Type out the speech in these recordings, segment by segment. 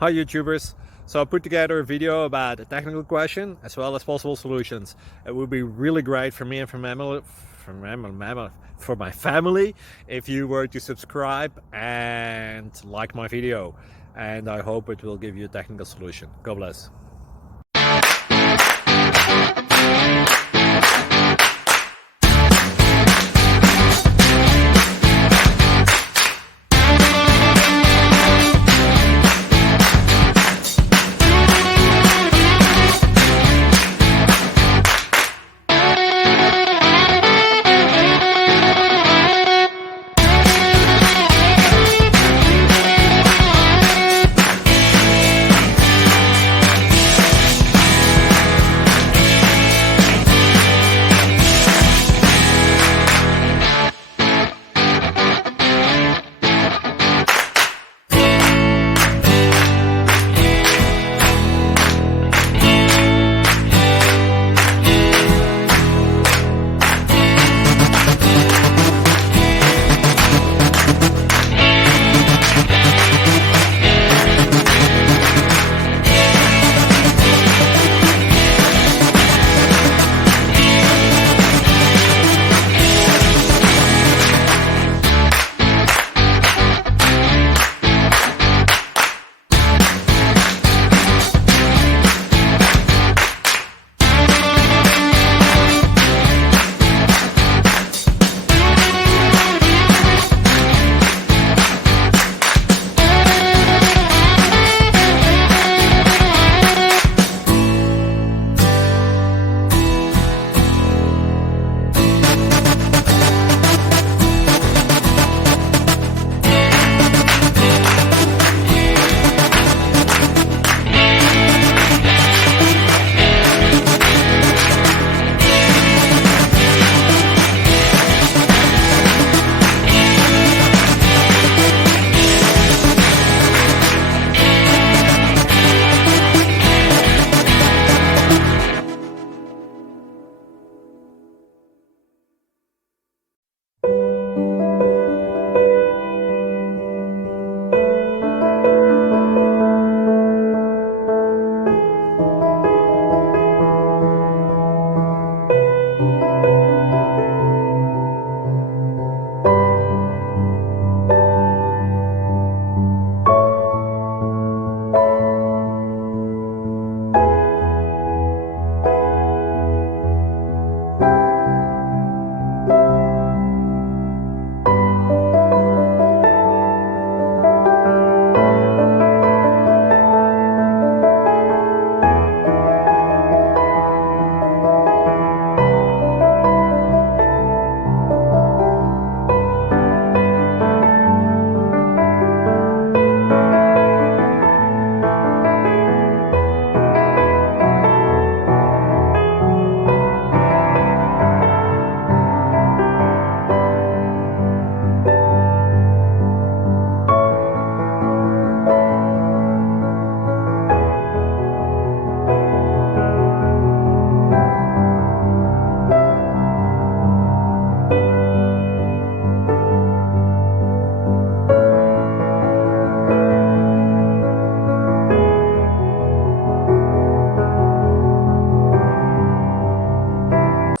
Hi YouTubers! So I put together a video about a technical question as well as possible solutions. It would be really great for me and for my family if you were to subscribe and like my video, and I hope it will give you a technical solution. God bless.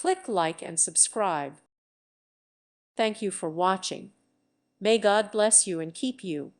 Click like and subscribe. Thank you for watching. May God bless you and keep you.